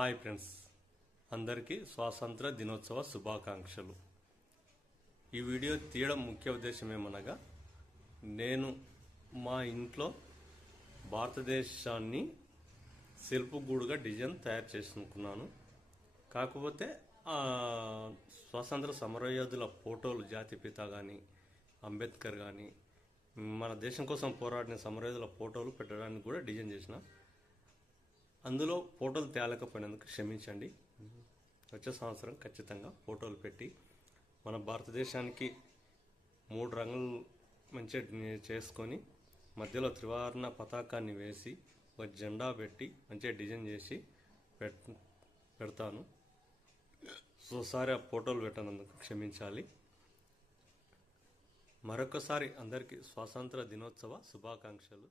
Hi friends, అందరికీ స్వాతంత్ర దినోత్సవ శుభాకాంక్షలు. ఈ వీడియో తీయడం ముఖ్య ఉద్దేశం ఏమనగా, నేను మా ఇంట్లో భారతదేశాన్ని శిల్పగూడుగా డిజైన్ తయారు చేసుకున్నాను. కాకపోతే స్వాతంత్ర సమరయోధుల ఫోటోలు, జాతిపిత కానీ, అంబేద్కర్ కానీ, మన దేశం కోసం పోరాడిన సమరయోధుల ఫోటోలు పెట్టడానికి కూడా డిజైన్ చేసిన. అందులో ఫోటోలు తేలకపోయినందుకు క్షమించండి. వచ్చే సంవత్సరం ఖచ్చితంగా ఫోటోలు పెట్టి మన భారతదేశానికి 3 రంగులు మంచిగా చేసుకొని మధ్యలో త్రివర్ణ పతాకాన్ని వేసి ఒక జెండా పెట్టి మంచిగా డిజైన్ చేసి పెడతాను. ఒకసారి ఆ ఫోటోలు పెట్టనందుకు క్షమించాలి. మరొకసారి అందరికీ స్వాతంత్ర దినోత్సవ శుభాకాంక్షలు.